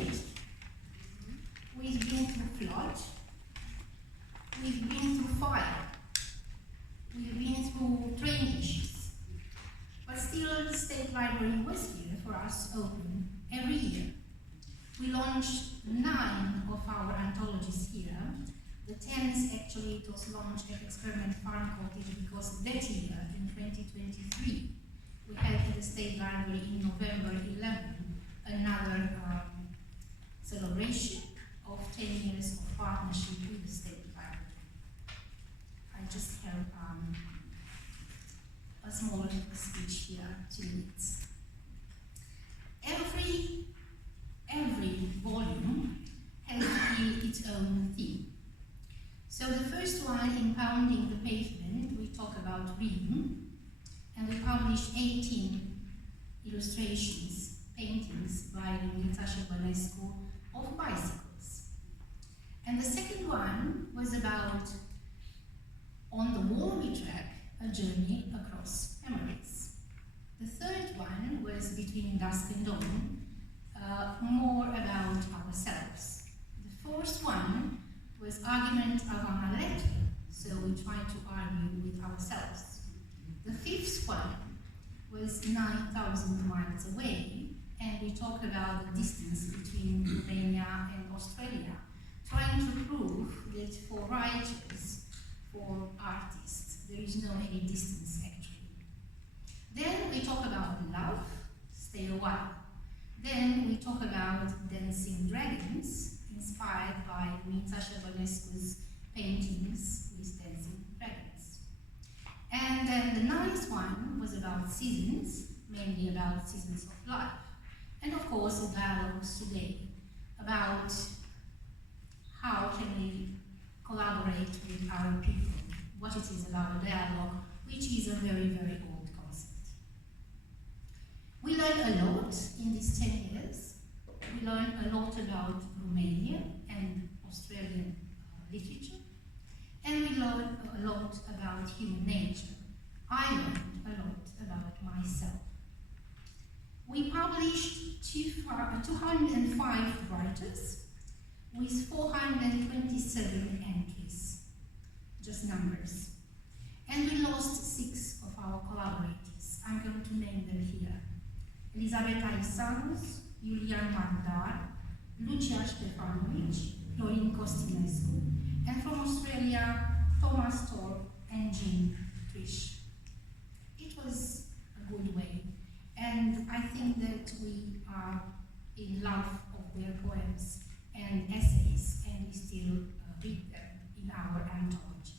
COVID, we've been through flood, we've been through fire, we've been through train issues, but still the State Library was here for us open every year. We launched 9 of our anthologies here. The 10th actually it was launched at Experiment Farm Cottage because that year, in 2023, we had at the State Library in November 11 another celebration of 10 years of partnership with the State Library. I just have a small speech here, 2 minutes. Every volume has its own theme. So the first one, in Pounding the Pavement, we talk about reading, and we published 18 illustrations, paintings by Luminita of bicycles. And the second one was about On the Warmy Track, a journey across memories. The third one was Between Dusk and Dawn, more about ourselves. The fourth one was Argument of Analytic, so we tried to argue with ourselves. The fifth one was 9,000 miles away, and we talk about the distance between Romania and Australia, trying to prove that for writers, for artists, there is no any distance actually. Then we talk about love, Stay a While. Then we talk about Dancing Dragons, inspired by Luminita paintings with dancing dragons. And then the ninth one was about seasons, mainly about seasons of life. And of course, the dialogues today about how can we collaborate with our people, what it is about a dialogue, which is a very, very old concept. We learned a lot in these 10 years. We learned a lot about Romania and Australian literature, and we learned a lot about human nature. I learned a lot about myself. We published 205 writers with 427 entries, just numbers. And we lost 6 of our collaborators. I'm going to name them here. Elisabeta Isanos, Iulian Magdar, Lucia Ștefanovici, Florin Costinescu, and from Australia, Thomas Thorpe and Jean Trish. It was a good way, and I think that we are in love of their poems and essays, and we still read them in our anthology.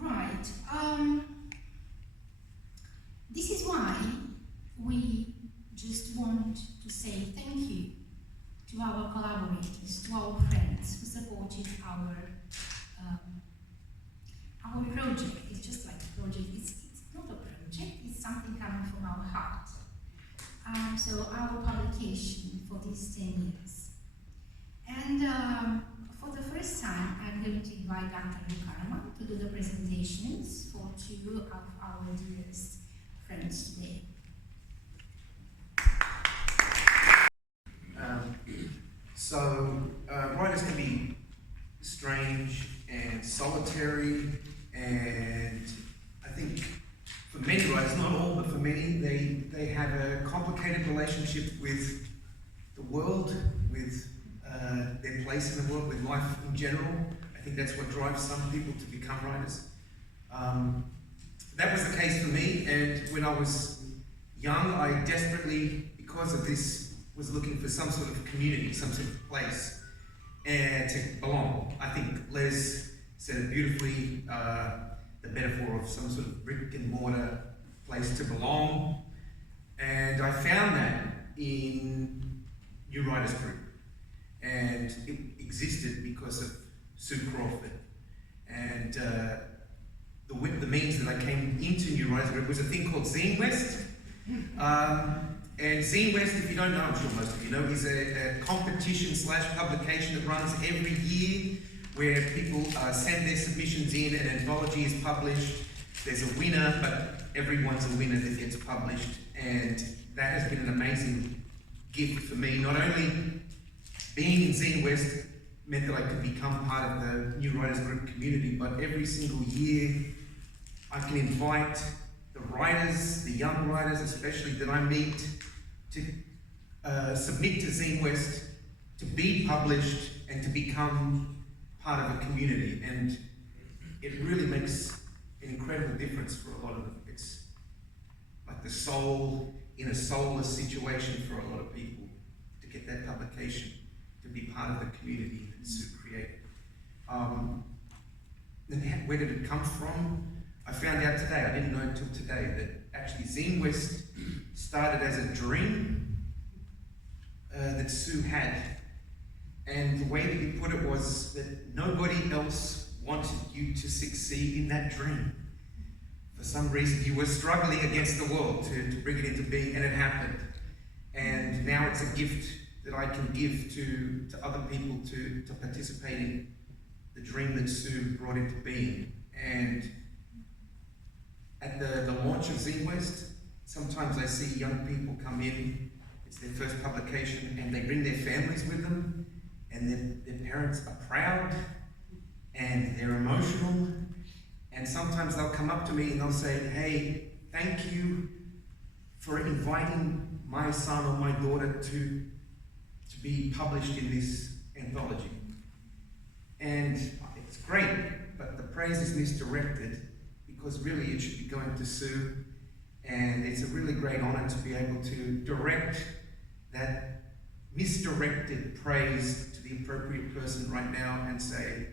Right. This is why we just want to say thank you to our collaborators, to our friends who supported our project. It's just like a project. It's not a project. It's something coming from our heart. So our publication for these 10 years. And for the first time, I'm going to invite Dr. Luke Carman to do the presentations for 2 of our dearest friends today. Writers can be strange and solitary, and I think for many writers, not all, but for many, they have a complicated relationship with the world, with their place in the world, with life in general. I think that's what drives some people to become writers. That was the case for me, and when I was young, I desperately, because of this, was looking for some sort of community, some sort of place, and to belong. I think Les said it beautifully, the metaphor of some sort of brick and mortar place to belong, and I found that in New Writers Group, and it existed because of Sue Crawford, and the means that I came into New Writers Group was a thing called Zine West. And Zine West, if you don't know, I'm sure most of you know, is a competition/publication that runs every year where people send their submissions in, an anthology is published, there's a winner, but everyone's a winner that gets published, and that has been an amazing gift for me. Not only being in Zine West meant that I could become part of the New Writers Group community, but every single year I can invite the writers, the young writers especially, that I meet to submit to Zine West, to be published and to become part of a community. And it really makes an incredible difference for a lot of them. It's like the soul in a soulless situation for a lot of people to get that publication, to be part of the community that Sue created. Then where did it come from? I found out today, I didn't know until today, that actually Zine West started as a dream that Sue had. And the way that you put it was that nobody else wanted you to succeed in that dream. For some reason, you were struggling against the world to bring it into being, and it happened. And now it's a gift that I can give to other people to participate in the dream that Sue brought into being. And at the launch of Zine West, sometimes I see young people come in, it's their first publication, and they bring their families with them, and their parents are proud, and they're emotional, and sometimes they'll come up to me and they'll say, hey, thank you for inviting my son or my daughter to be published in this anthology. And it's great, but the praise is misdirected, because really it should be going to Sue, and it's a really great honor to be able to direct that misdirected praise to the appropriate person right now and say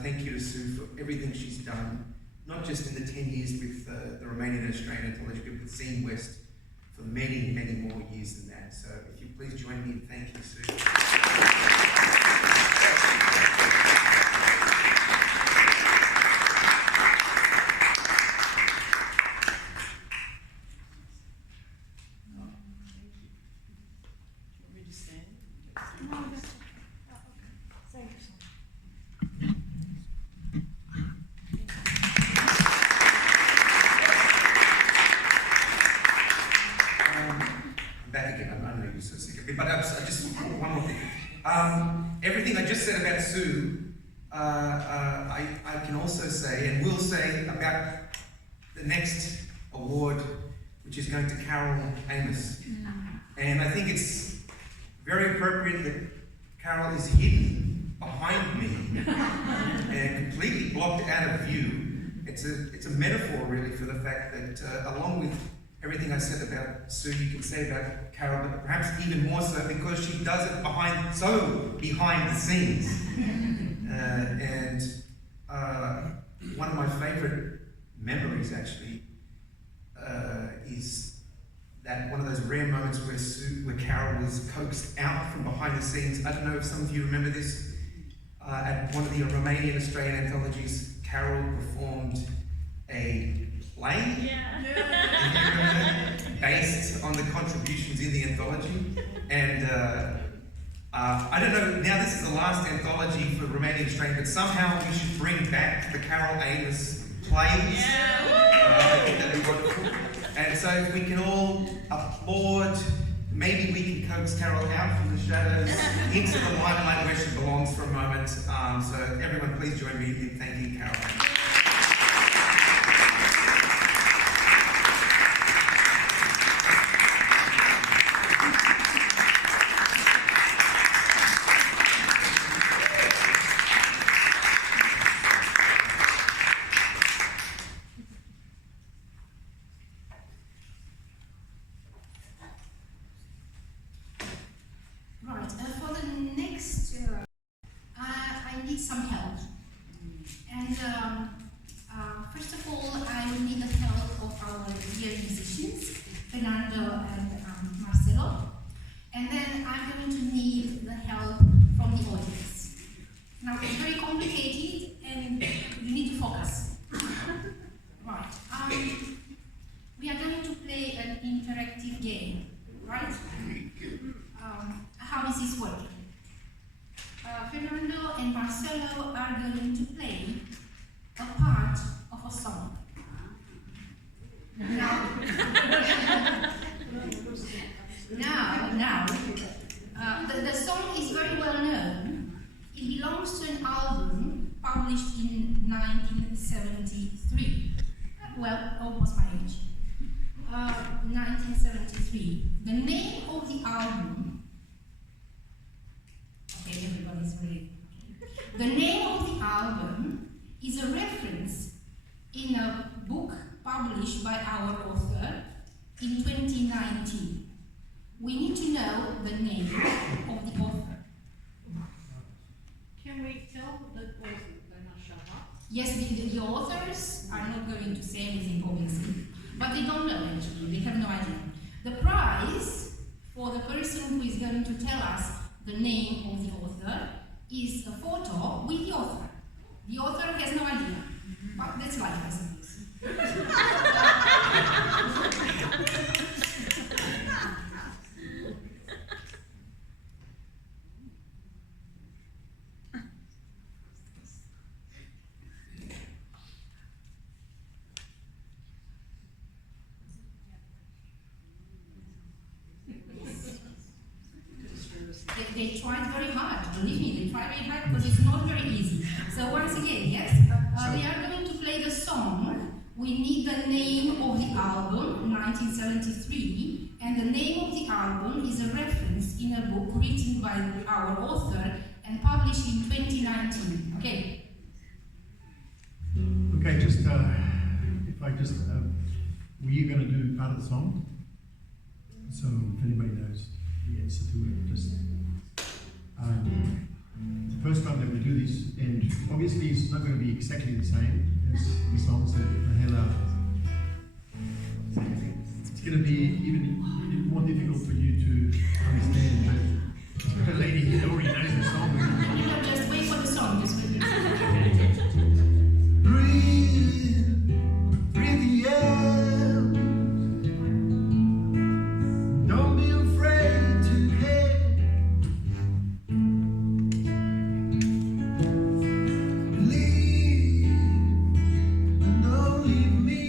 thank you to Sue for everything she's done, not just in the 10 years with the Romanian and Australian Anthology, but with Zine West for many, many more years than that. So if you please join me in thanking Sue. Everything I just said about Sue, I can also say and will say about the next award, which is going to Carol Amos. And I think it's very appropriate that Carol is hidden behind me and completely blocked out of view. It's a metaphor really for the fact that along with everything I said about Sue, you can say about Carol, but perhaps even more so because she does it behind the scenes. And one of my favorite memories actually is that one of those rare moments where Carol was coaxed out from behind the scenes. I don't know if some of you remember this. At one of the Romanian Australian anthologies, Carol performed a play based on the contributions in the anthology. And I don't know, now this is the last anthology for Romanian Australian, but somehow we should bring back the Carol Amos plays. I think that'd be wonderful. And so if we can all applaud, maybe we can coax Carol out from the shadows into the limelight where she belongs for a moment. So everyone please join me in thanking Carol. First of all, I will need the help of our dear musicians, Fernando and Marcelo, and then I'm going to need the help from the audience. Now, it's very complicated, and you need to focus. Right. We are going to play an interactive game, right? How is this working? Fernando and Marcelo are going to play a part of a song. Now now. The song is very well known. It belongs to an album published in 1973. Well, almost my age. 1973. The name of the album. Okay, everybody's ready. The name of the album is a reference in a book published by our author in 2019. We need to know the name of the author. Can we tell that they're not shut up? Yes, the authors are not going to say anything, obviously, but they don't know actually, they have no idea. The prize for the person who is going to tell us the name of the author is a photo with the author. The author has no idea, but that's life, I suppose. They tried very hard, believe me, they tried very hard because it's not very easy. So once again, yes, we are going to play the song. We need the name of the album, 1973, and the name of the album is a reference in a book written by our author and published in 2019. Okay? Okay, just, if I just, were you going to do part of the song? So if anybody knows the answer to it, just, the first time that we do this, and obviously it's not going to be exactly the same as the song, so Mihaela, it's going to be even more difficult for you to understand, but the lady here already knows the song. You know, just wait for the song, just wait. Breathe the air. Don't be afraid to care. Leave and don't leave me.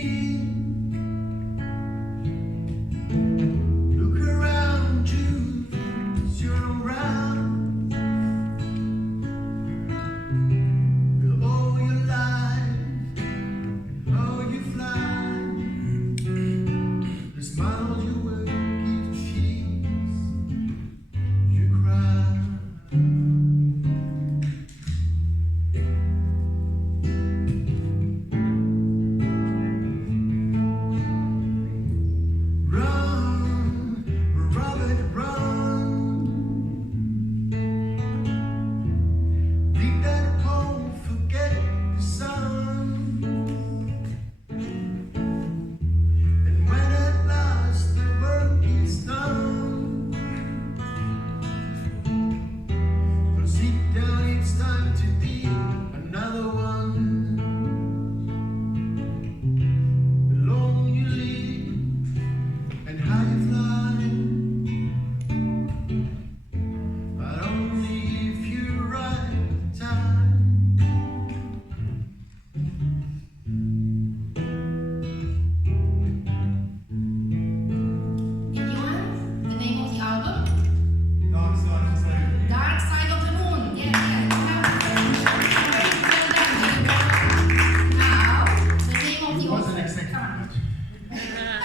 Look around you, 'cause you're around. All your life, all you fly. The smiles you work give tears you cry. Run, Robert, run. Think that home, forget the sun. And when at last the work is done, well, sit down, it's time to be another one. The long you live and high you fly, but only if you right time. Anyone? The name of the album? Dark Side of the Moon. Dark Side of the Moon. Yeah, yeah. Now, the name of the Wasn't author. exactly Come on. that.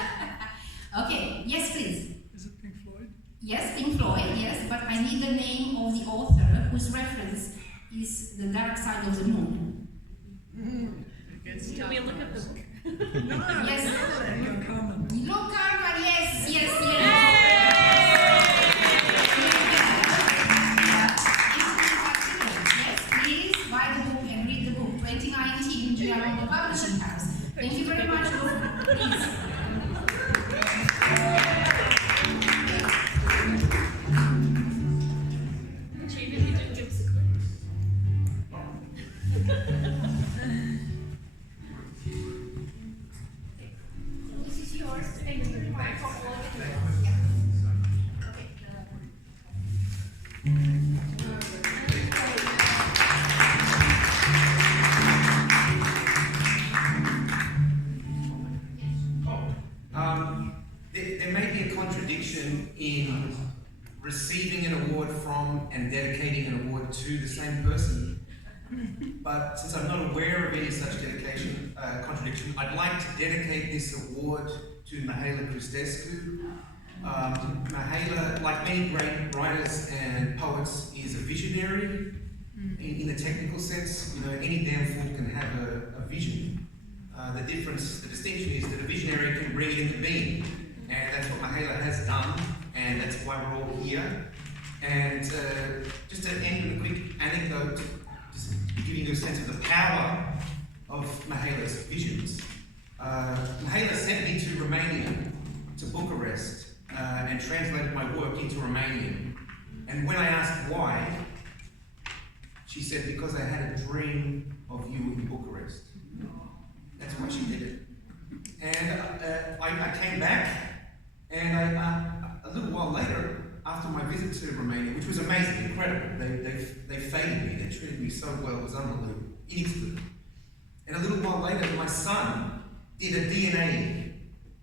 Okay, yes, please. Is it Pink Floyd? Yes, Pink Floyd, yes, but I need the name of the author whose reference is The Dark Side of the Moon. Can we look at the book? Yes. Luke Carman. Luke Carman, yes, yes, yes. Yes, please buy the book and read the book. 2019, Giacomo Publishing House. Thank you very much, Luke. Please. Shame if you didn't give us a clue. This is yours. Thank you very much. There may be a contradiction in receiving an award from and dedicating an award to the same person. But since I'm not aware of any such dedication, contradiction, I'd like to dedicate this award to Mihaela Cristescu. Mihaela, like many great writers and poets, is a visionary in the technical sense. You know, any damn fool can have a vision. The distinction is that a visionary can bring it into being. And that's what Mihaela has done, and that's why we're all here. And just to end with a quick anecdote, just giving you a sense of the power of Mihaela's visions. Mihaela sent me to Romania, to Bucharest, and translated my work into Romanian. And when I asked why, she said, because I had a dream of you in Bucharest. That's why she did it. And I came back, and a little while later, after my visit to Romania, which was amazing, incredible, they feted me, they treated me so well, it was unbelievable, inexplicable. And a little while later, my son did a DNA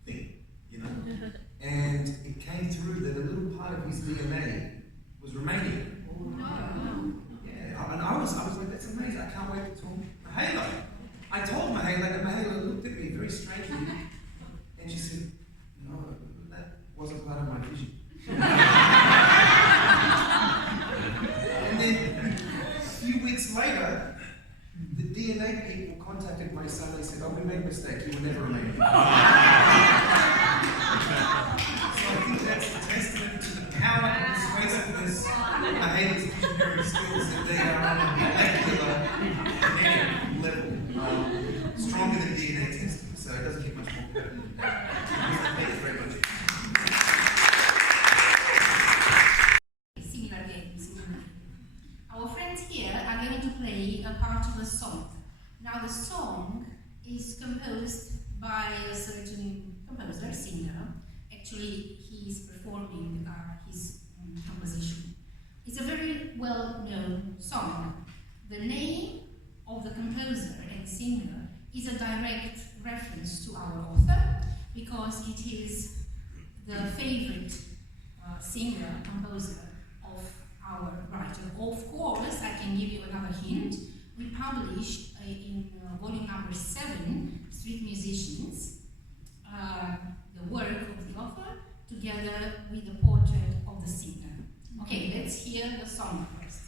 thing, you know? And it came through that a little part of his DNA was Romanian. Yeah, and I was like, that's amazing, I can't wait to talk to Mihaela. I told Mihaela, and Mihaela looked at me very strangely, and she said, no, that wasn't part of my vision. And then a few weeks later, the DNA people contacted my son. They said, oh, we made a mistake, you were never Romanian. So I think that's a testament to the power and persuasiveness of Mihaela's visionary skills, that they are on a molecular genetic level. Stronger than DNA testing, so it doesn't get much more pertinent than that. Thank you very much. Similar games. Our friends here are going to play a part of a song. Now the song is composed by a certain composer, singer. Actually, he is performing his composition. It's a very well-known song. The name of the composer and singer is a direct reference to our author, because it is the favorite singer, composer of our writer. Of course, I can give you another hint. We published in volume number 7, Street Musicians, the work of the author, together with the portrait of the singer. Okay, let's hear the song first.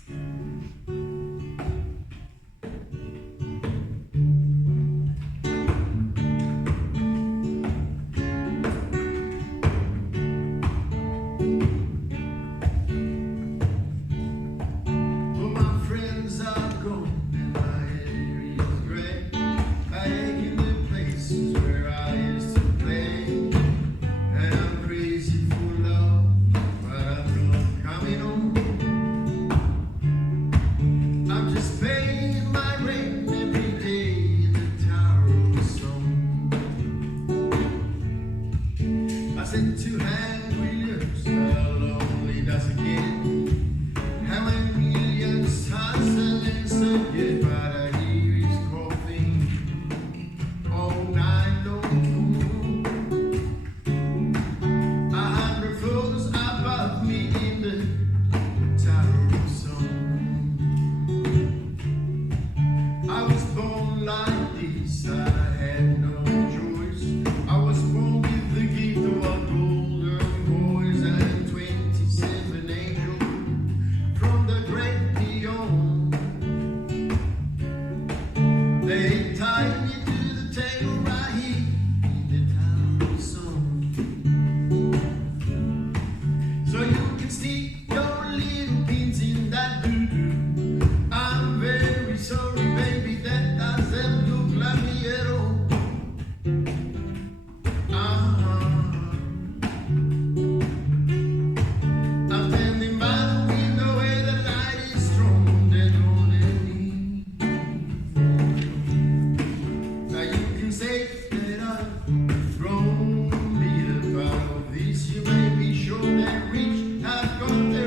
You may be sure that rich have got their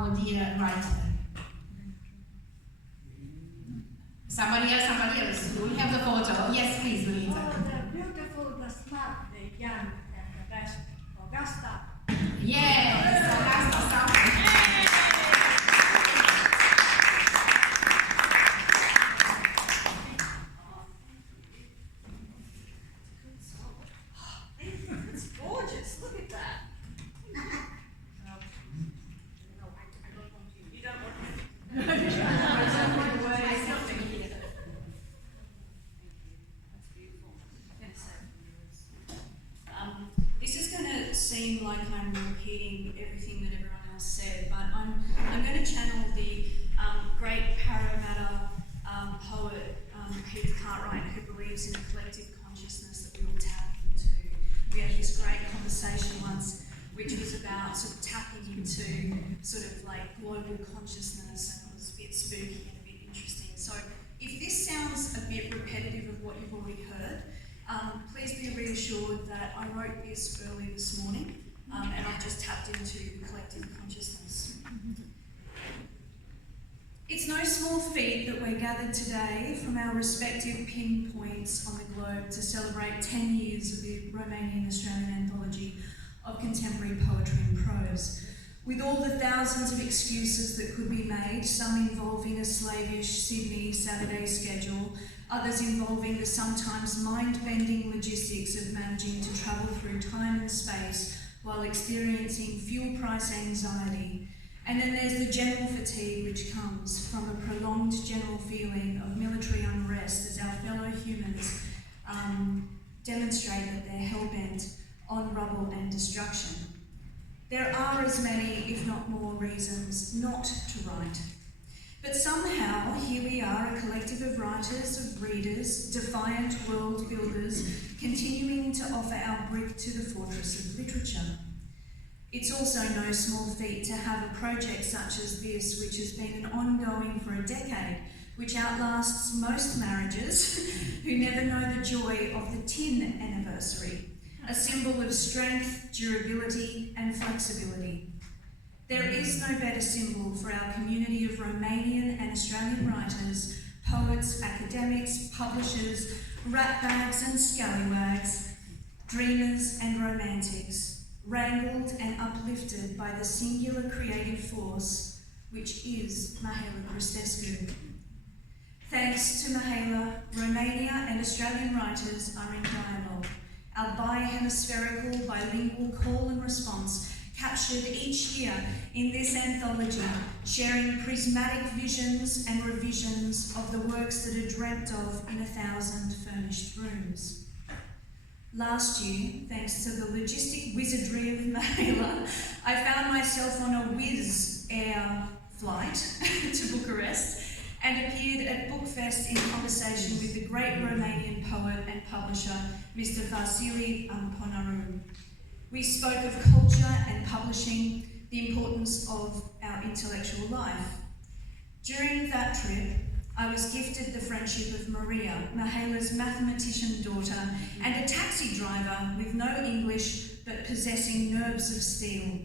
our dear writer. Somebody else. We have the photo. Yes, please, Luminita. Oh, the beautiful, the smart, the young, and the best, Augusta. Yes, Augusta Supple. It's gorgeous. Look at that. No, I don't want you. You don't want me. This is going to seem like I'm repeating everything that everyone else said, but I'm going to channel the great Parramatta poet Peter Cartwright, who believes in a collective consciousness that we all tap into. We had this great conversation once, which was about sort of tapping into sort of like global consciousness, and it was a bit spooky and a bit interesting. So if this sounds a bit repetitive of what you've already heard, please be reassured that I wrote this early this morning, and I've just tapped into the collective consciousness. It's no small feat that we're gathered today from our respective pinpoints on the globe to celebrate 10 years of the Romanian Australian Anthology of Contemporary Poetry and Prose. With all the thousands of excuses that could be made, some involving a slavish Sydney Saturday schedule, others involving the sometimes mind-bending logistics of managing to travel through time and space while experiencing fuel price anxiety. And then there's the general fatigue which comes from a prolonged general feeling of military unrest as our fellow humans demonstrate that they're hell-bent on rubble and destruction. There are as many, if not more, reasons not to write. But somehow, here we are, a collective of writers, of readers, defiant world builders, continuing to offer our brick to the fortress of literature. It's also no small feat to have a project such as this, which has been an ongoing for a decade, which outlasts most marriages who never know the joy of the tin anniversary, a symbol of strength, durability, and flexibility. There is no better symbol for our community of Romanian and Australian writers, poets, academics, publishers, ratbags and scallywags, dreamers and romantics, wrangled and uplifted by the singular creative force which is Mihaela Cristescu. Thanks to Mihaela, Romania and Australian writers are in dialogue. Our bi-hemispherical, bilingual call and response captured each year in this anthology, sharing prismatic visions and revisions of the works that are dreamt of in 1,000 furnished rooms. Last year, thanks to the logistic wizardry of Mihaela, I found myself on a Wizz Air flight to Bucharest and appeared at Bookfest in conversation with the great Romanian poet and publisher, Mr. Vasili Amponaru. We spoke of culture and publishing, the importance of our intellectual life. During that trip, I was gifted the friendship of Maria, Mihaela's mathematician daughter, and a taxi driver with no English but possessing nerves of steel.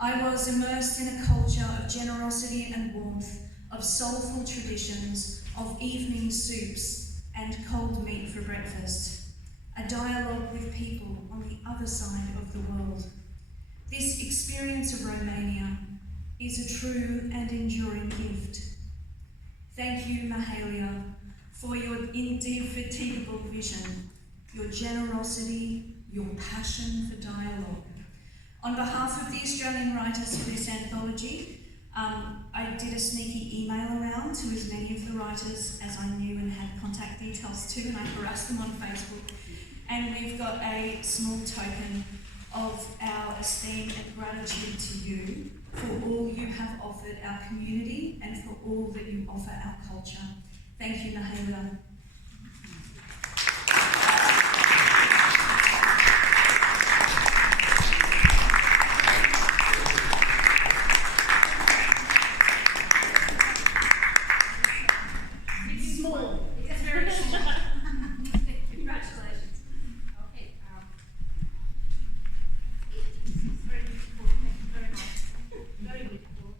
I was immersed in a culture of generosity and warmth, of soulful traditions, of evening soups and cold meat for breakfast. A dialogue with people on the other side of the world. This experience of Romania is a true and enduring gift. Thank you, Mihaela, for your indefatigable vision, your generosity, your passion for dialogue. On behalf of the Australian writers for this anthology, I did a sneaky email around to as many of the writers as I knew and had contact details to, and I harassed them on Facebook. And we've got a small token of our esteem and gratitude to you for all you have offered our community and for all that you offer our culture. Thank you, Mihaela. It's small. It's very small. Congratulations. Okay. It's very beautiful. Thank you very much. Very beautiful.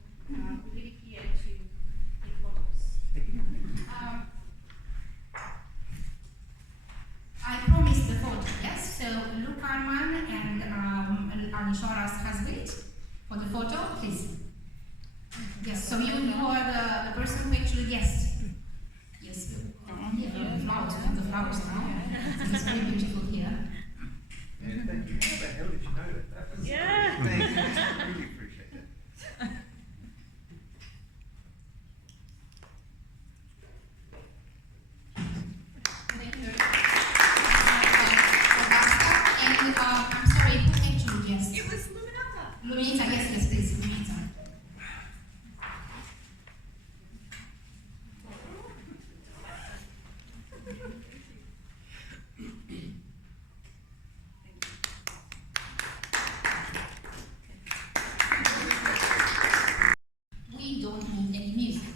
Luminita, yes, please, Luminita. We don't need any music.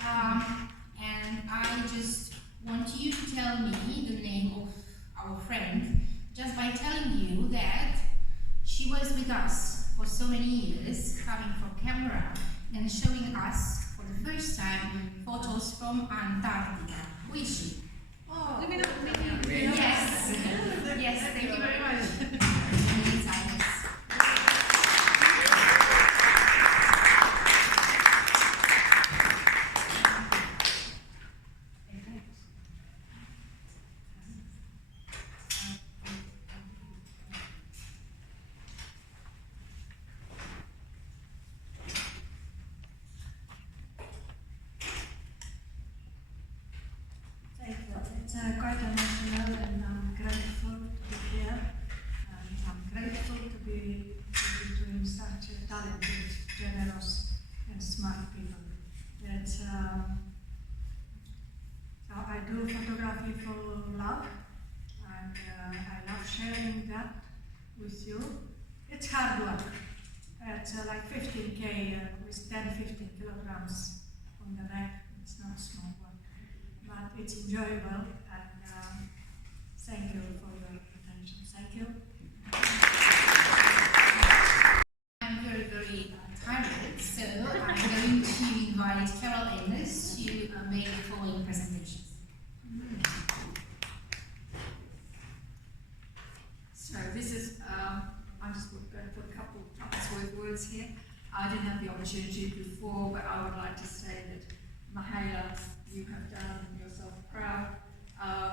And I just want you to tell me the name of our friend just by telling you that she was with us for so many years, coming from camera and showing us for the first time photos from Antarctica. Who is she? Oh, Yes. Yes, thank you very much. Luminita, yes. It's a quite emotional, and I'm grateful to be here. And I'm grateful to be between such talented, generous, and smart people. It's, so I do photography for love, and I love sharing that with you. It's hard work. It's like 15K with 10-15 kilograms on the neck. It's not small work. But it's enjoyable, and thank you for your attention. Thank you. I'm very, very tired, so I'm going to invite Carol Amos to make the following presentations. So this is, I'm just going to put a couple of words here. I didn't have the opportunity before, but I would like to say that Mihaela, you have done yourself proud.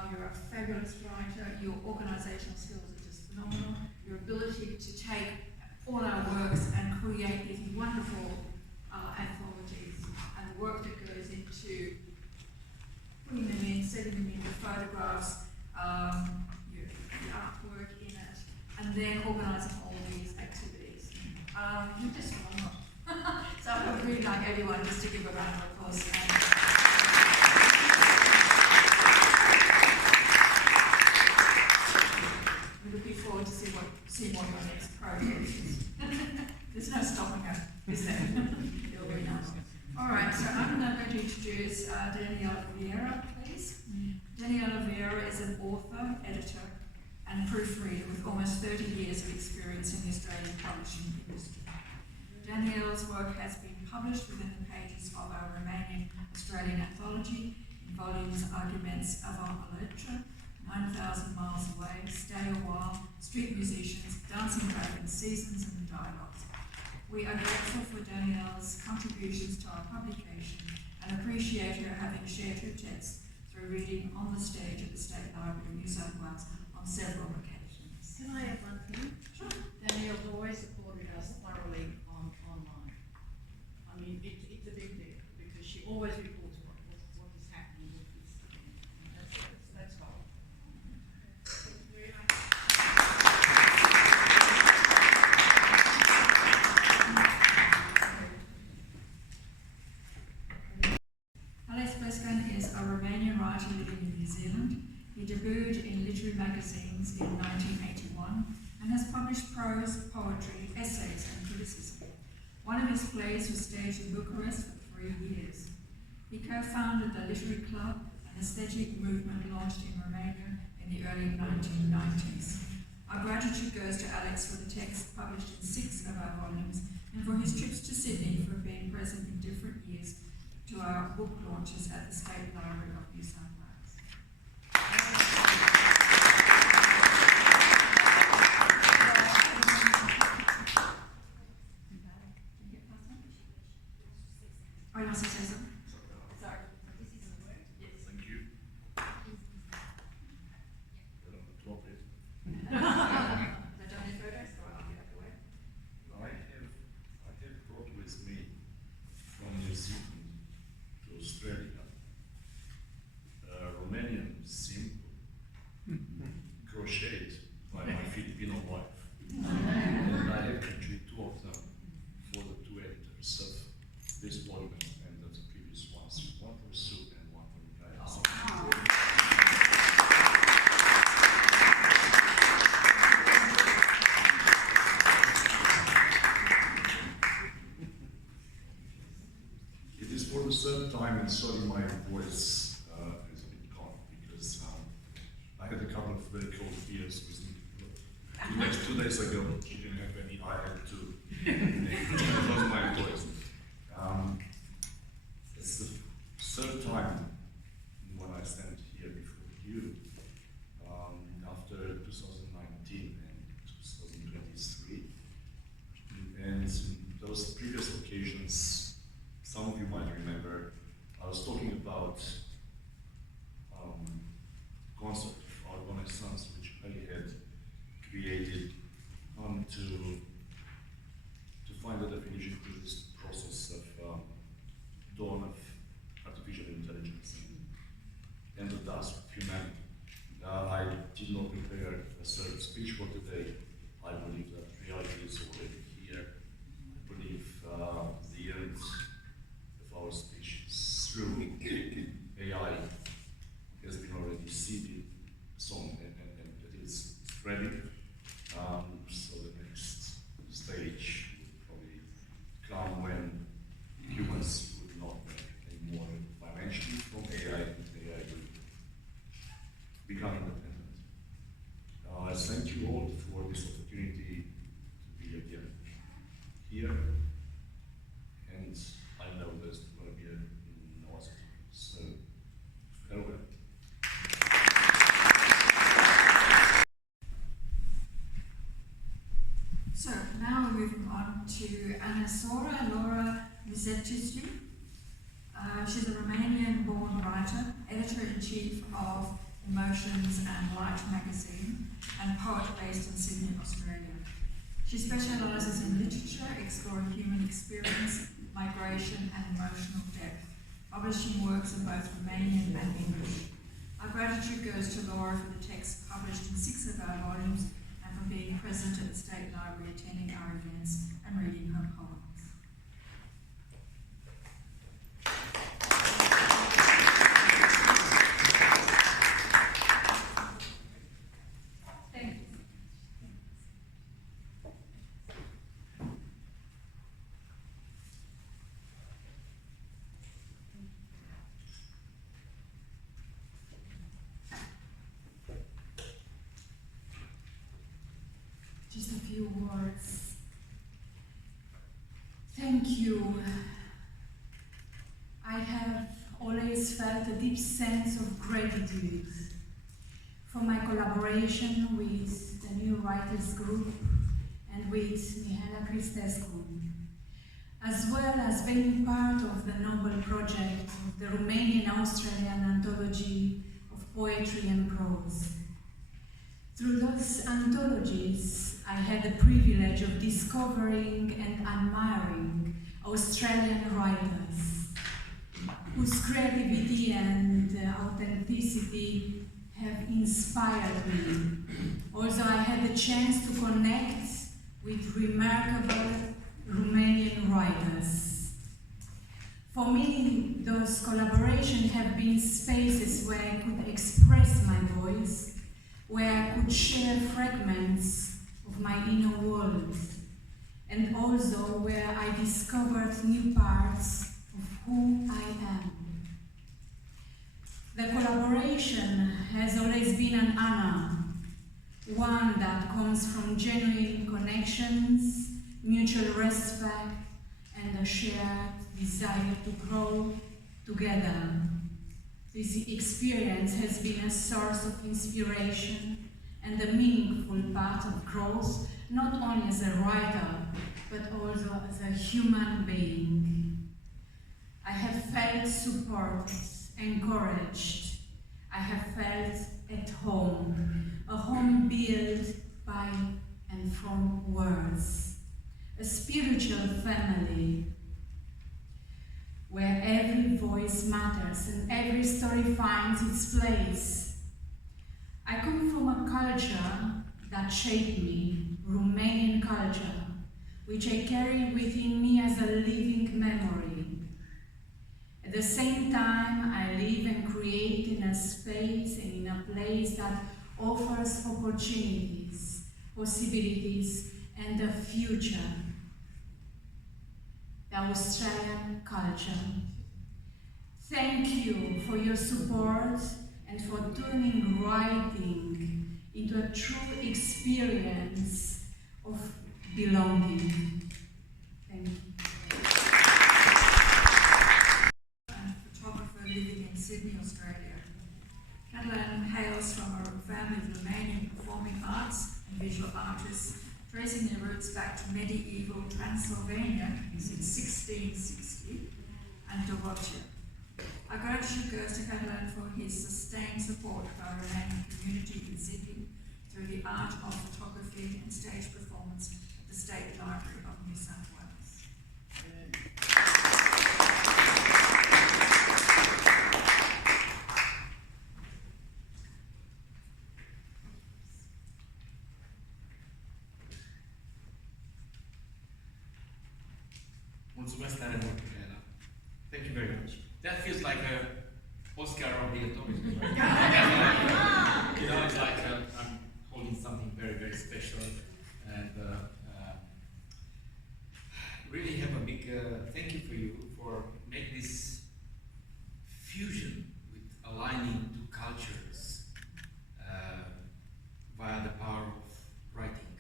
You're a fabulous writer. Your organisational skills are just phenomenal. Your ability to take all our works and create these wonderful anthologies, and the work that goes into putting them in, setting them in, the photographs, the artwork in it, and then organising all these activities. You're just phenomenal. So I would really like everyone just to give a round of applause. We're looking forward to see what your next project is. There's no stopping her, is there? It'll be nice. All right, so I'm now going to introduce Dannielle Viera, please. Dannielle Viera is an author, editor, and proofreader with almost 30 years of experience in the Australian publishing industry. Dannielle's work has been published within the pages of our Romanian Australian Anthology in volumes Arguments avant la lettre, 9,000 Miles Away, Stay a While, Street Musicians, Dancing Dragons, Seasons, and Dialogues. We are grateful for Dannielle's contributions to our publication and appreciate her having shared her texts through reading on the stage at the State Library of New South Wales on several occasions. Can I add one thing? Sure. Danielle's always supported us thoroughly online. I mean, it's a big deal because she always reports what is happening with this event. That's all. Thank you very much. Plescan is a Romanian writer living in New Zealand. He debuted in literary magazines in 1981 and has published prose, poetry, essays, and criticism. One of his plays was staged in Bucharest for 3 years. He co-founded the literary club, an aesthetic movement launched in Romania in the early 1990s. Our gratitude goes to Alex for the text published in 6 of our volumes and for his trips to Sydney for being present in different years to our book launches at the State Library of New South Wales. Oh, you want to say something? Sorry. Yes. Thank you. Drop it. Have I done any photos? Or I'll get out of the way. I have brought with me from New Zealand to Australia for the third time, and sorry my voice is a bit gone because I had a couple of very cold beers with me 2 days ago. She didn't have any, I had to lose my voice. It's the third time when I stand here before you after 2019 and 2023. And those previous occasions, some of you might remember, I was talking about concept of renaissance, which I had created to find a definition to this process of dawn of artificial intelligence and the dusk of humanity. I did not prepare a certain speech for today. I believe that reality is already here. I believe the end of our species through AI has been already seeded, and it is spreading. So the next stage will probably come when humans would not make any more financially from AI, and AI will become independent. I thank you all for this opportunity to be again here, and I know there's going to be another time. So, farewell. So now we're moving on to Anisoara Mustetiu. She's a Romanian-born writer, editor-in-chief of Emotions and Light magazine, and poet based in Sydney, Australia. She specialises in literature, exploring human experience, migration, and emotional depth, publishing works in both Romanian and English. Our gratitude goes to Laura for the text published in 6 of our volumes and for being present at the State Library, attending our events and reading her poems. Just a few words. Thank you. I have always felt a deep sense of gratitude for my collaboration with the New Writers Group and with Mihaela Cristescu, as well as being part of the noble project of the Romanian-Australian Anthology of Poetry and Prose. Through those anthologies, I had the privilege of discovering and admiring Australian writers whose creativity and authenticity have inspired me. Also, I had the chance to connect with remarkable Romanian writers. For me, those collaborations have been spaces where I could express my voice, where I could share fragments of my inner world, and also where I discovered new parts of who I am. The collaboration has always been an honor, one that comes from genuine connections, mutual respect, and a shared desire to grow together. This experience has been a source of inspiration and a meaningful part of growth, not only as a writer, but also as a human being. I have felt support, encouraged. I have felt at home, a home built by and from words, a spiritual family, where every voice matters and every story finds its place. I come from a culture that shaped me, Romanian culture, which I carry within me as a living memory. At the same time, I live and create in a space and in a place that offers opportunities, possibilities, and a future. The Australian culture. Thank you for your support and for turning writing into a true experience of belonging. Thank you. I'm a photographer living in Sydney, Australia. Catalin hails from a family of Romanian performing arts and visual artists, tracing their roots back to medieval Transylvania since 1660 and Dorothea. Our gratitude goes to Catalin for his sustained support of our Romanian community in Sydney through the art of photography and stage performance at the State Library of New South Wales. Mulțumesc tare mult, Mihaela. Thank you very much. That feels like a Oscar of the Atomic. You know, it's like I'm holding something very, very special, and really have a big thank you for you for making this fusion with aligning two cultures via the power of writing,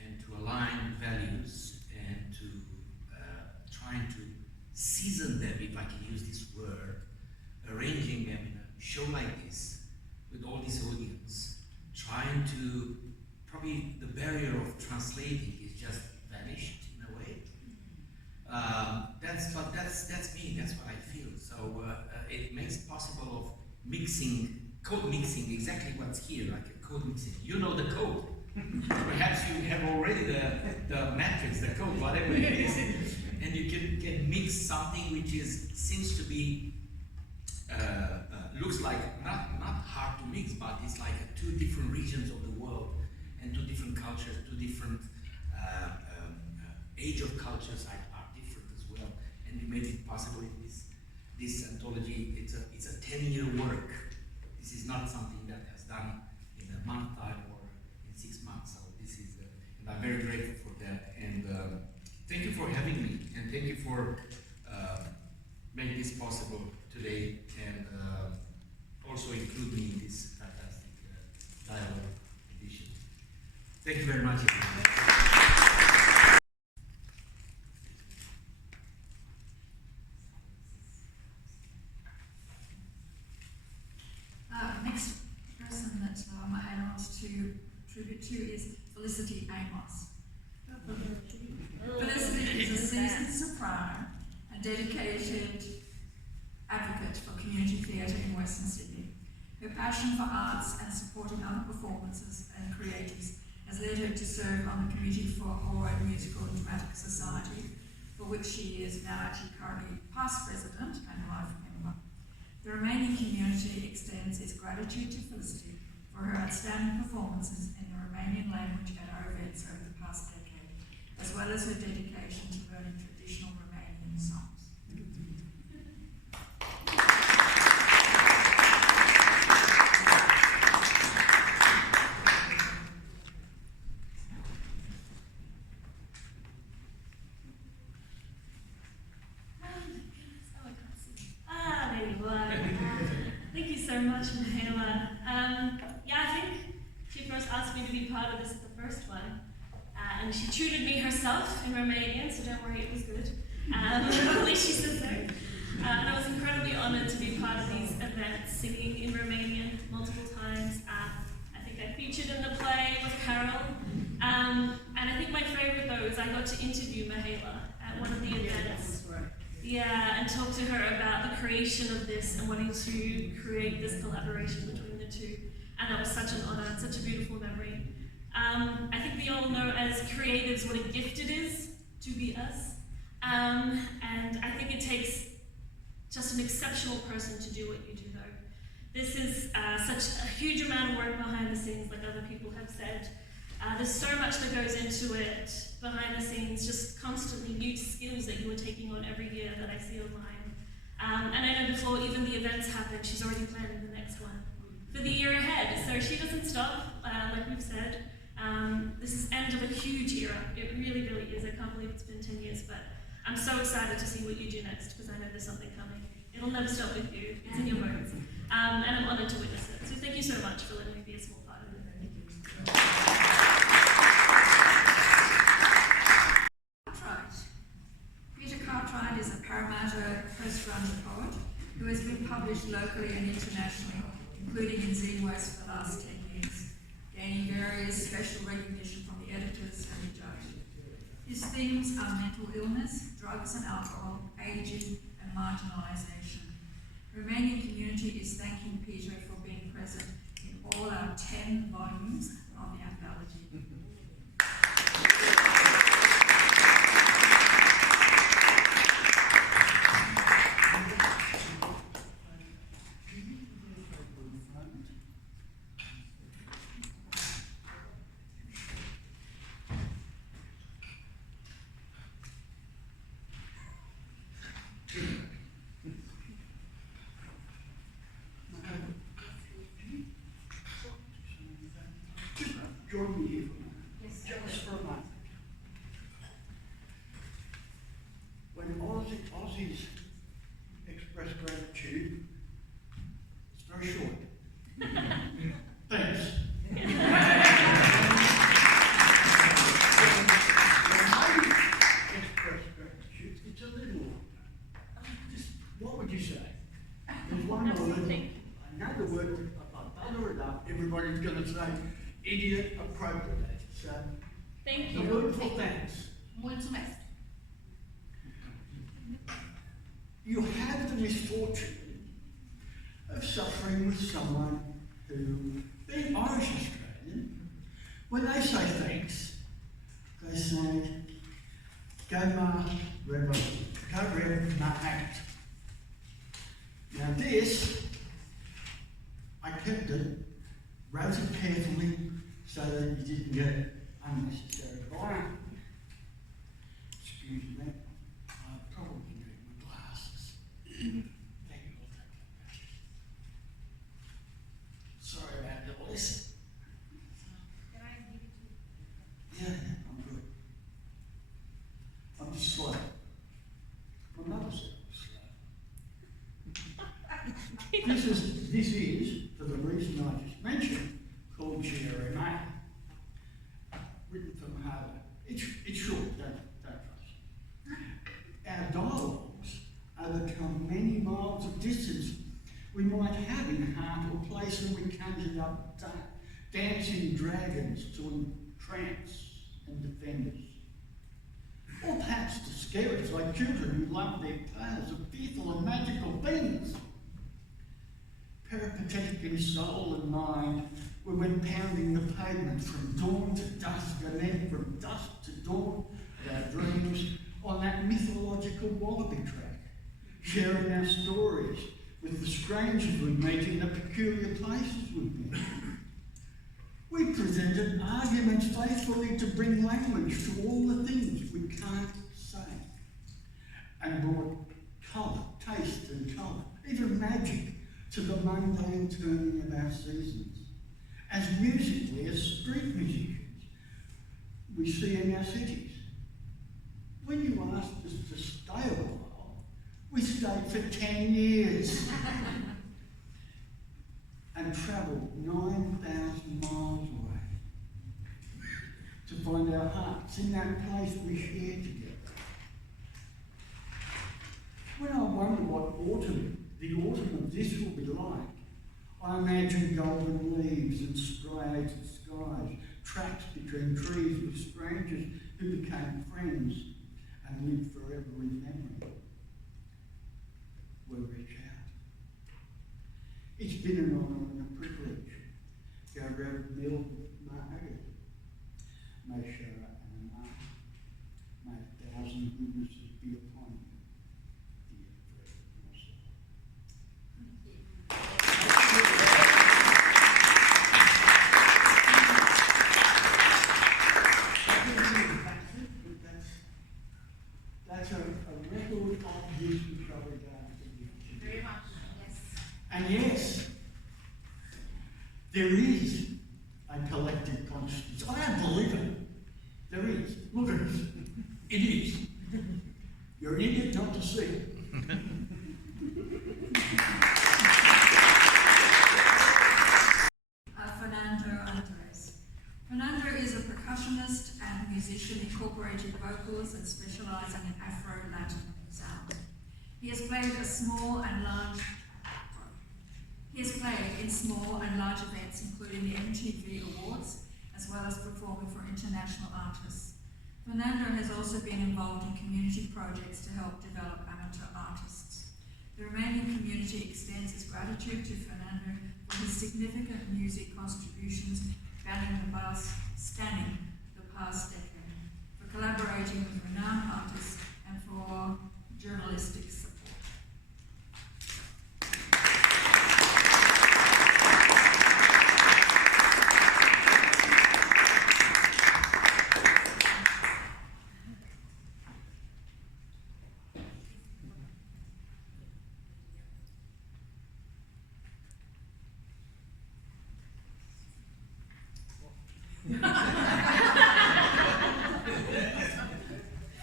and to align values and to trying to season them, if I can use this word, arranging them in a show like this with all this audience, trying to, probably the barrier of translating is just vanished in a way. That's me, that's what I feel. So it makes it possible of mixing, code mixing, exactly what's here, like a code mixing. You know the code. Perhaps you have already the matrix, the code, whatever it is, and you can mix something which seems to be looks like not hard to mix, but it's like two different regions of the world and two different cultures, two different age of cultures are different as well, and we made it possible in this anthology. It's a 10-year work. This is not something that has done in a month time or in 6 months. So this is, and I'm very grateful for that. And thank you for having me, and thank you for making this possible today, and also include me in this fantastic dialogue edition. Thank you very much, everyone. Next person that Mihaela wants to tribute to is Felicity Amos. Felicity is a seasoned soprano and dedicated advocate for community theatre in Western Sydney. Her passion for arts and supporting other performances and creatives has led her to serve on the Committee for Holroyd Musical and Dramatic Society, for which she is now actually currently past president and life member. The Romanian community extends its gratitude to Felicity for her outstanding performances in the Romanian language at our events over the past decade, as well as her dedication to learning traditional Romanian songs. Thank you so much, Mihaela. I think she first asked me to be part of this, the first one, and she tutored me herself in Romanian, so don't worry, it was good. At least she said so. And I was incredibly honoured to be part of these events, singing in Romanian multiple times. I think I featured in the play with Carol, and I think my favourite though is I got to interview Mihaela at one of the events. Yeah, and talk to her about the creation of this and wanting to create this collaboration between the two. And that was such an honour, such a beautiful memory. I think we all know as creatives what a gift it is to be us. And I think it takes just an exceptional person to do what you do though. This is such a huge amount of work behind the scenes, like other people have said. There's so much that goes into it behind the scenes, just constantly new skills that you are taking on every year that I see online. And I know before even the events happen, she's already planning the next one for the year ahead. So she doesn't stop, like we've said. This is end of a huge era. It really, really is. I can't believe it's been 10 years, but I'm so excited to see what you do next because I know there's something coming. It'll never stop with you. It's in your bones. And I'm honoured to witness it. So thank you so much for letting me be a small part of it. Thank you. Cartwright. Peter Cartwright is a Parramatta press-run poet who has been published locally and internationally, including in Zine West for the last 10 years, gaining various special recognition from the editors and the judge. His themes are mental illness, drugs and alcohol, aging, and marginalisation. The Romanian community is thanking Peter for being present in all our 10 volumes of the Anthology. Join me here for a moment. Yes, just for a moment. When Aussies express gratitude, it's very short. Thanks. When I express gratitude, it's a little. Just, what would you say? There's one word. Another word. If I butter it up, everybody's going to say idiot appropriate. So, thank the you. word for thanks. Mulțumesc. You have the misfortune of suffering with someone who, being Irish Australian, when they say thanks, they say, go ma rev ma act. Now this, I kept it, wrote it carefully so that you didn't get unnecessary buy-in. Excuse me, I probably need my glasses. Thank you, I'll take that back. Sorry about all this. Yeah, I'm good. I'm just slow. My mother said I'm slow. This is, for the reason I just mentioned, called GRMA. Written from Mihaela. It's short, don't trust it. Our dialogues overcome many miles of distance we might have in heart or place when we conjured up dancing dragons to entrance and defend us. Or perhaps to scare us like children who love their tales of fearful and magical things. Peripatetic in soul and mind, we went pounding the pavement from dawn to dusk, and then from dusk to dawn of our dreams on that mythological wallaby track, sharing our stories with the strangers we meet in the peculiar places we've been. We presented arguments faithfully to bring language to all the things we can't say, and brought colour, taste and colour, even magic, to the mundane turning of our seasons, as musically as street musicians we see in our cities. When you asked us to stay a while, we stayed for 10 years and travelled 9,000 miles away to find our hearts in that place we share together. When I wonder what the autumn of this will be like, I imagine golden leaves and striated skies, tracks between trees with strangers who became friends and lived forever in memory. We'll reach out. It's been an honour and a privilege. Go Rev Bill Margaret. May Shara and Anna. May a thousand goodnesses be upon you. Dear That's a record of his which I regard as a gift. Very much, yes. And yes, there is a collective consciousness. I don't believe it. There is. Look at us. It is. You're an idiot not to see it. specialising in Afro-Latin sound. He has played in small and large events, including the MTV Awards, as well as performing for international artists. Fernando has also been involved in community projects to help develop amateur artists. The Romanian community extends its gratitude to Fernando for his significant music contributions spanning the past decade, for collaborating with renowned artists, and for journalistic support.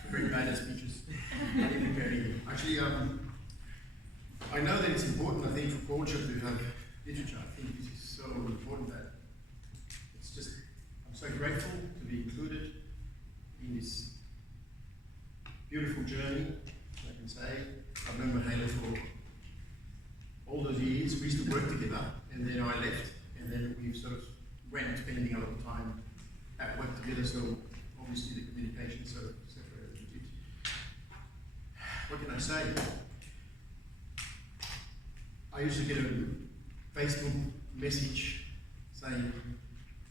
Very bad at speeches. Actually, I know that it's important, I think, for culture to have literature. I think this is so important that it's just, I'm so grateful to be included in this beautiful journey, I can say. I've known Mihaela for all those years. We used to work together, and then I left, and then we've sort of went spending a lot of time at work together, so obviously the communication sort of separated a bit. What can I say? I used to get a Facebook message saying,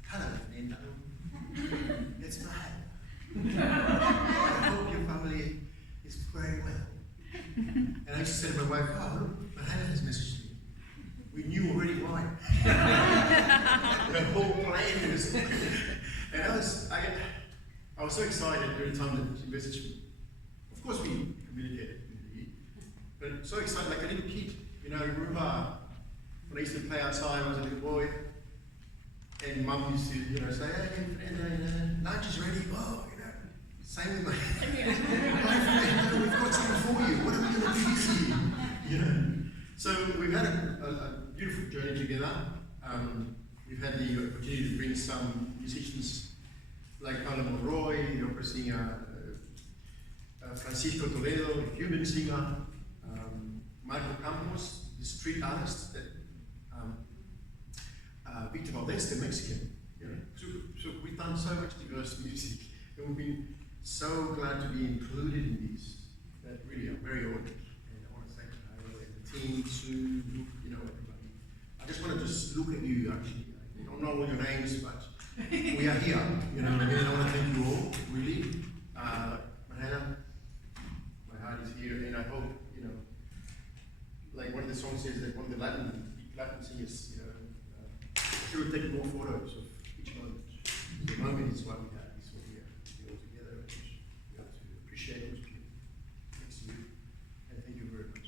"Hello, Fernando. It's Mihaela. I hope your family is very well." And I used to say to my wife, "Oh, Mihaela has messaged me. We knew already why." The whole plan was... And I was so excited every time that she messaged me. Of course we communicated, but so excited, like a little kid. You know, I remember when I used to play outside, I was a little boy, and Mum used to, say, "Hey, Fernando, lunch is ready." Oh, same with my Fernando, we've got something for you. What are we going to do this year? So we've had a beautiful journey together. We've had the opportunity to bring some musicians like Carla Monroy, the opera singer Francisco Toledo, the Cuban singer, Marco Campos, the street artist, Victor Valdez, the Mexican. So we've done so much diverse music, and we've been so glad to be included in this. That really, I'm very honored, and I want to thank the team, Sue, Luke, everybody. I just want to look at you, actually. I don't know all your names, but we are here, and I want to thank you all, really. Mihaela, my heart is here, and I hope, like one of the songs says that one of the Latin singers, should have taken more photos of each moment. The moment is what we have, is what we are all together, and we have to appreciate those people next to you, and thank you very much.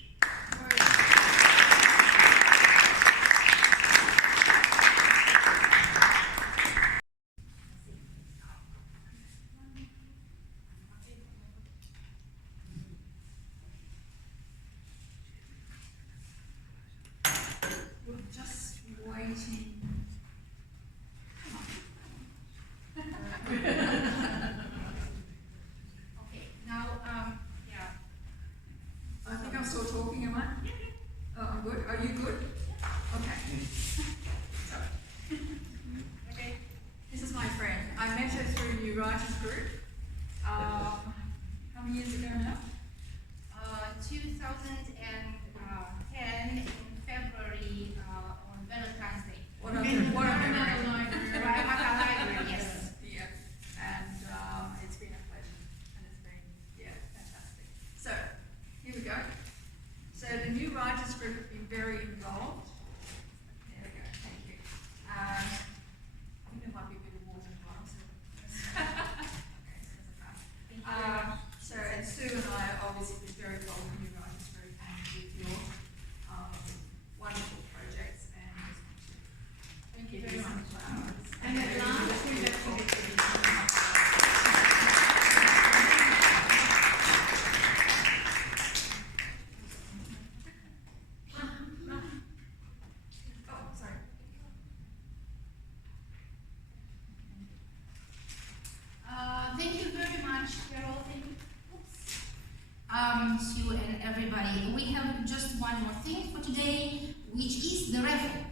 Sue and everybody. We have just one more thing for today, which is the raffle.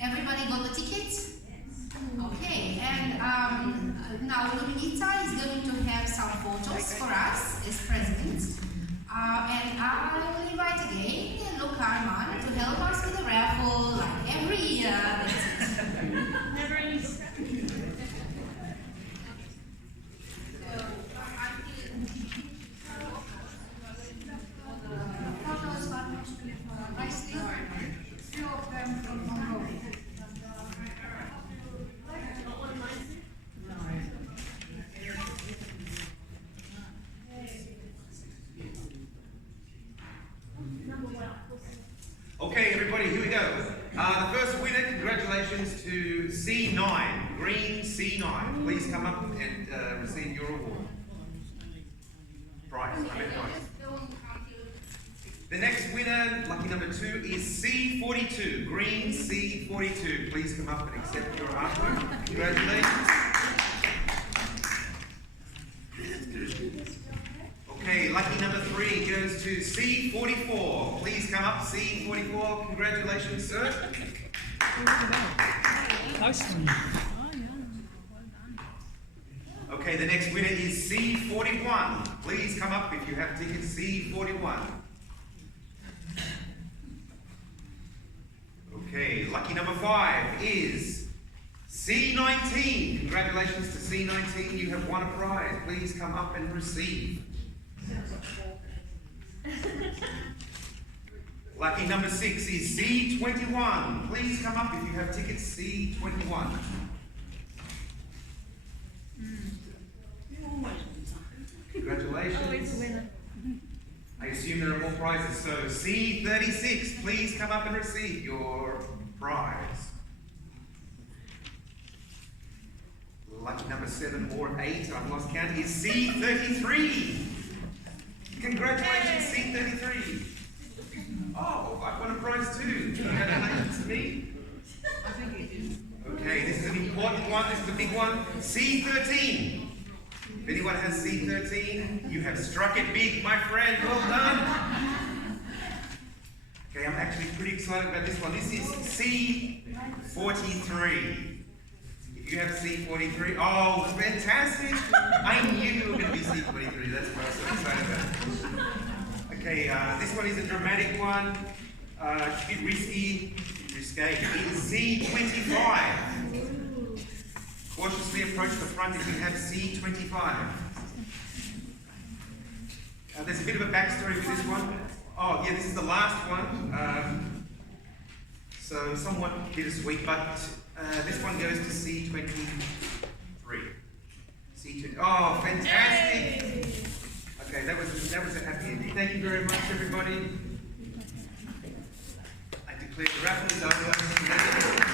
Everybody got the tickets? Okay, and now Luminita is going to have some photos for us as presents. And I will invite again Luke Carman to help us with the raffle like every year. Never ends. Okay, everybody, here we go. The first winner, congratulations to C9, Green C9. Please come up and receive your award. Prize, I meant prize. The next winner, lucky number 2, is C42, Green C42. Please come up and accept your artwork. Congratulations. Okay, lucky number 3 goes to C44. Please come up, C44. Congratulations, sir. Okay, the next winner is C41. Please come up if you have tickets, C41. Okay, lucky number 5 is C19. Congratulations to C19. You have won a prize. Please come up and receive. Lucky number 6 is C21. Please come up if you have tickets, C21. Congratulations. I assume there are more prizes, so C36, please come up and receive your prize. Lucky number 7 or 8, I've lost count, is C33. Congratulations, C33. Oh, I won a prize too. Congratulations to me. I think it is. Okay, this is an important one, this is a big one. C13. If anyone has C13, you have struck it big, my friend. Well done. Okay, I'm actually pretty excited about this one. This is C43. If you have C43, oh, fantastic. I knew you were going to be C43. That's what I was so excited about. Okay, this one is a dramatic one. It's a bit risky. It is C25. Cautiously approach the front if you have C25. There's a bit of a backstory with this one. Oh, yeah, this is the last one. So somewhat bittersweet, but this one goes to C23. C2. Oh, fantastic! Yay! Okay, that was a happy ending. Thank you very much, everybody. I declare the raffle is over.